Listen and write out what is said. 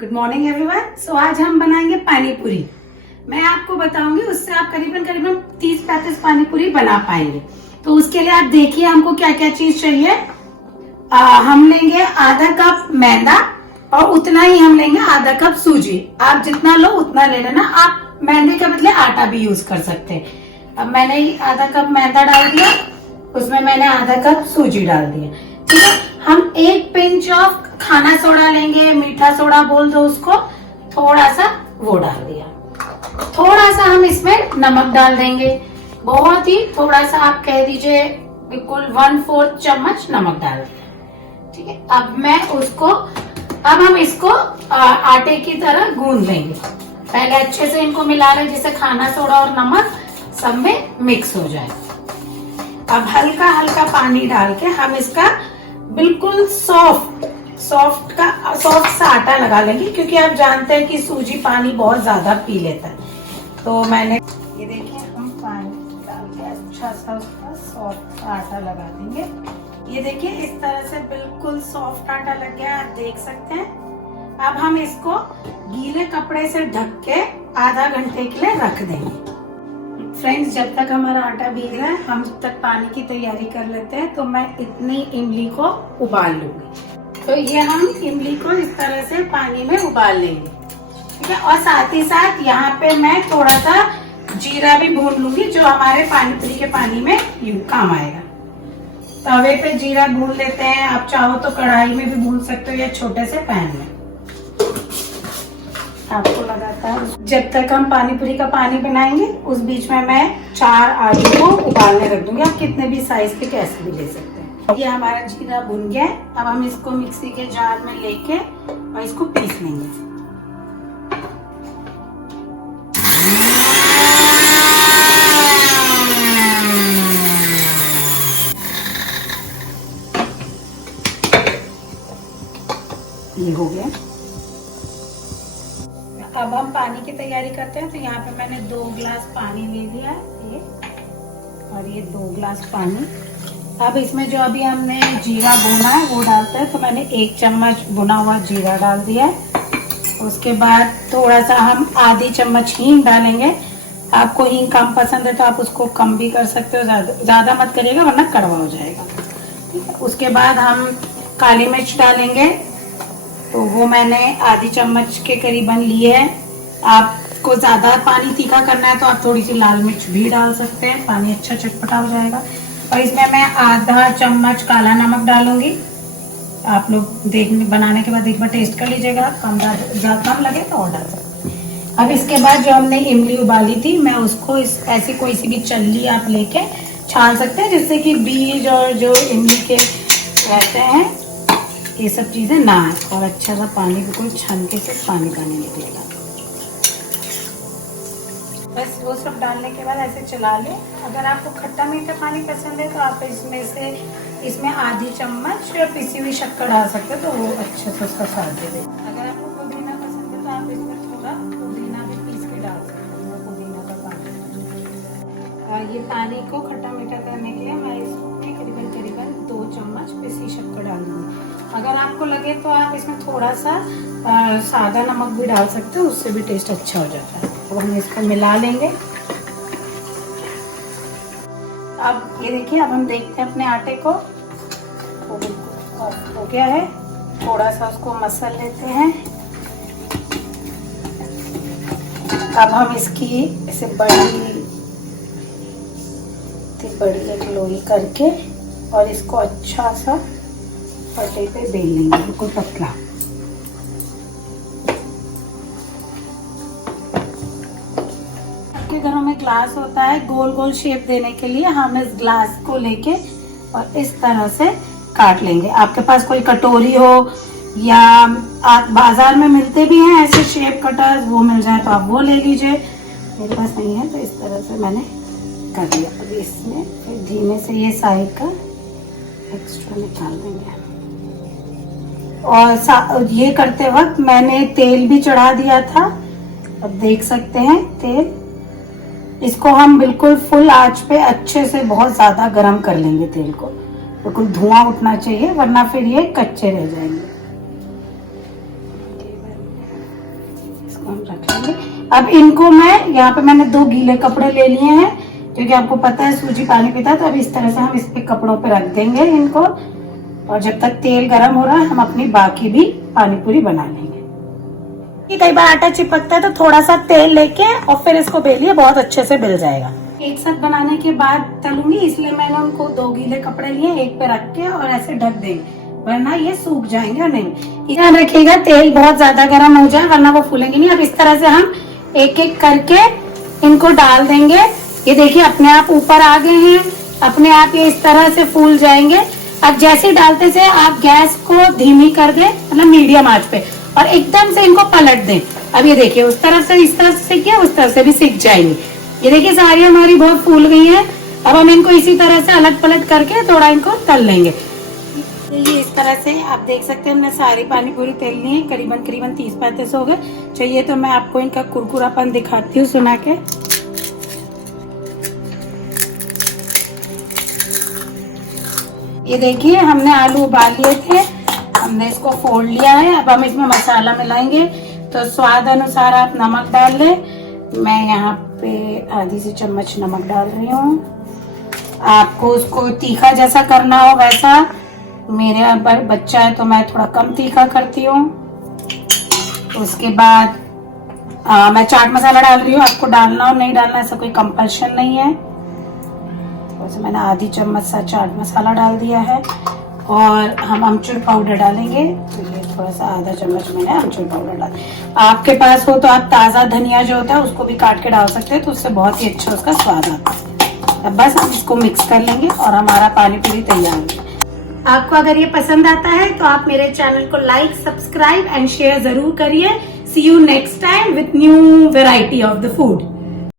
Good morning everyone. सो आज हम बनाएंगे पानी पूरी। मैं आपको बताऊंगी, उससे आप करीबन 30-35 पानी पूरी बना पाएंगे। तो उसके लिए आप देखिए हमको क्या क्या चीज चाहिए। हम लेंगे आधा कप मैदा और उतना ही हम लेंगे आधा कप सूजी। आप जितना लो उतना ले लेना। आप मैदे के बदले आटा भी यूज कर सकते हैं। अब मैंने आधा कप मैदा डाल दिया, उसमें मैंने आधा कप सूजी डाल दिया। ठीक है, हम एक पिंच ऑफ खाना सोडा लेंगे, मीठा सोडा बोल दो उसको, थोड़ा सा वो डाल दिया। थोड़ा सा हम इसमें नमक डाल देंगे, बहुत ही थोड़ा सा, आप कह दीजिए बिल्कुल 1/4 चम्मच नमक डाल दिया। ठीक है, अब हम इसको आटे की तरह गूंद लेंगे। पहले अच्छे से इनको मिला लें जिससे खाना सोडा और नमक सब में मिक्स हो जाए। अब हल्का हल्का पानी डाल के हम इसका बिल्कुल सॉफ्ट सा आटा लगा लेंगे, क्योंकि आप जानते हैं कि सूजी पानी बहुत ज्यादा पी लेता है। तो मैंने ये देखिए, हम पानी डाल के अच्छा सा उसका सॉफ्ट आटा लगा देंगे। ये देखिए इस तरह से बिल्कुल सॉफ्ट आटा लग गया, आप देख सकते हैं। अब हम इसको गीले कपड़े से ढक के आधा घंटे के लिए रख देंगे। फ्रेंड्स, जब तक हमारा आटा भीग रहा है हम तब तक पानी की तैयारी कर लेते हैं। तो मैं इतनी इमली को उबाल लूंगी। तो ये हम इमली को इस तरह से पानी में उबाल लेंगे। ठीक है, और साथ ही साथ यहाँ पे मैं थोड़ा सा जीरा भी भून लूंगी, जो हमारे पानी पूरी के पानी में काम आएगा। तवे पे जीरा भून लेते हैं। आप चाहो तो कढ़ाई में भी भून सकते हो या छोटे से पैन में। आपको लगातार जब तक हम पानी पूरी का पानी बनाएंगे, उस बीच में मैं 4 आलू को उबालने रख दूंगी। आप कितने भी साइज के कैसे भी ले सकते हैं। ये हमारा जीरा भुन गया है। अब हम इसको मिक्सी के जार में लेके और इसको पीस लेंगे। ये हो गया। अब हम पानी की तैयारी करते हैं। तो यहाँ पे मैंने 2 गिलास पानी ले लिया है, ये और ये 2 गिलास पानी। अब इसमें जो अभी हमने जीरा भुना है वो डालते हैं। तो मैंने 1 चम्मच भुना हुआ जीरा डाल दिया है। उसके बाद थोड़ा सा हम आधी चम्मच हींग डालेंगे। आपको हींग कम पसंद है तो आप उसको कम भी कर सकते हो, ज्यादा मत करिएगा वरना कड़वा हो जाएगा। ठीक है, उसके बाद हम काली मिर्च डालेंगे। तो वो मैंने आधी चम्मच के करीबन लिए है। आपको ज्यादा पानी तीखा करना है तो आप थोड़ी सी लाल मिर्च भी डाल सकते हैं, पानी अच्छा चटपटा हो जाएगा। और इसमें मैं आधा चम्मच काला नमक डालूंगी। आप लोग बनाने के बाद एक बार टेस्ट कर लीजिएगा, कम लगे तो और डाल सकते हैं। अब इसके बाद जो हमने इमली उबाली थी, मैं उसको ऐसी कोई सी भी चल्ली आप लेके छान सकते हैं, जिससे कि बीज और जो इमली के रहते हैं ये सब चीजें ना आए, और अच्छा सा पानी बिल्कुल छनके से पानी निकलेगा। बस वो सब डालने के बाद ऐसे चला ले। अगर आपको खट्टा मीठा पानी पसंद है तो आप इसमें आधी चम्मच पिसी हुई शक्कर डाल सकते हो, तो वो अच्छे से उसका स्वाद दे दे। अगर आपको पुदीना पसंद है तो आप इसमें थोड़ा पुदीना भी पीस के डाल सकते हो, पुदीना का पानी। ये पानी को खट्टा मीठा करने के लिए मैं इसमें करीबन 2 चम्मच पिसी शक्कर डाल दूंगी। अगर आपको लगे तो आप इसमें थोड़ा सा सादा नमक भी डाल सकते हो, उससे भी टेस्ट अच्छा हो जाता है। तो हम इसको मिला लेंगे। अब ये देखिए, अब हम देखते हैं अपने आटे को, वो बिल्कुल हो गया है। थोड़ा सा उसको मसल लेते हैं। अब हम इसकी ऐसे बड़ी एक लोई करके और इसको अच्छा सा पटे पे बेल लेंगे, बिल्कुल पतला। आपके घरों में ग्लास होता है, गोल गोल शेप देने के लिए हम इस ग्लास को लेके और इस तरह से काट लेंगे। आपके पास कोई कटोरी हो या आप बाजार में मिलते भी हैं ऐसे शेप कटर, वो मिल जाए तो आप वो ले लीजिए। मेरे पास नहीं है तो इस तरह से मैंने कर दिया। अभी इसमें फिर धीमे से ये साइड का एक्स्ट्रा निकाल देंगे। और ये करते वक्त मैंने तेल भी चढ़ा दिया था, अब देख सकते हैं तेल। इसको हम बिल्कुल फुल आंच पे अच्छे से बहुत ज्यादा गर्म कर लेंगे तेल को। बिल्कुल धुआं उठना चाहिए, वरना फिर ये कच्चे रह जाएंगे। इसको हम रख लेंगे। अब इनको मैं यहाँ पे मैंने 2 गीले कपड़े ले लिए हैं, क्योंकि आपको पता है सूजी पानी पीता है, तो अब इस तरह से हम इस पे कपड़ों पे रख देंगे इनको। और जब तक तेल गर्म हो रहा है हम अपनी बाकी भी पानी पूरी बना लेंगे। कई बार आटा चिपकता है तो थोड़ा सा तेल लेके और फिर इसको बेलिए, बहुत अच्छे से बेल जाएगा। एक साथ बनाने के बाद तलूंगी, इसलिए मैंने उनको 2 गीले कपड़े लिए, एक पे रख के और ऐसे ढक देंगे, वरना ये सूख जाएंगे। और नहीं, ध्यान रखिएगा तेल बहुत ज्यादा गर्म हो जाए, वरना वो फूलेंगे नहीं। अब इस तरह से हम एक एक करके इनको डाल देंगे। ये देखिए अपने आप ऊपर आ गए हैं, अपने आप ये इस तरह से फूल जाएंगे। अब जैसे डालते से आप गैस को धीमी कर दें, मतलब मीडियम आंच पे, और एकदम से इनको पलट दें। अब ये देखिए उस तरफ से इस तरफ से किया, उस तरफ से भी सिक जाएंगे। ये देखिए सारी हमारी बहुत फूल गई है। अब हम इनको इसी तरह से अलट पलट करके थोड़ा इनको तल लेंगे। ये इस तरह से आप देख सकते हैं हमने सारी पानी पूरी तल ली है, करीबन 30-35 हो गए। चाहिए तो मैं आपको इनका कुरकुरापन दिखाती हूँ सुना के। ये देखिए हमने आलू उबाल लिए थे, हमने इसको फोड़ लिया है। अब हम इसमें मसाला मिलाएंगे, तो स्वाद अनुसार आप नमक डाल लें। मैं यहाँ पे आधी सी चम्मच नमक डाल रही हूँ। आपको उसको तीखा जैसा करना हो वैसा, मेरे बच्चा है तो मैं थोड़ा कम तीखा करती हूँ। उसके बाद मैं चाट मसाला डाल रही हूँ, आपको डालना और नहीं डालना ऐसा कोई कंपल्शन नहीं है। तो मैंने आधी चम्मच सा चाट मसाला डाल दिया है, और हम अमचूर पाउडर डालेंगे। तो ये थोड़ा सा आधा चम्मच मैंने अमचूर पाउडर डाला। आपके पास हो तो आप ताज़ा धनिया जो होता है उसको भी काट के डाल सकते हैं, तो उससे बहुत ही अच्छा उसका स्वाद आता है। अब बस हम इसको मिक्स कर लेंगे और हमारा पानी पूरी तैयार है। आपको अगर ये पसंद आता है तो आप मेरे चैनल को लाइक, सब्सक्राइब एंड शेयर जरूर करिए। See you next time with new variety of the food.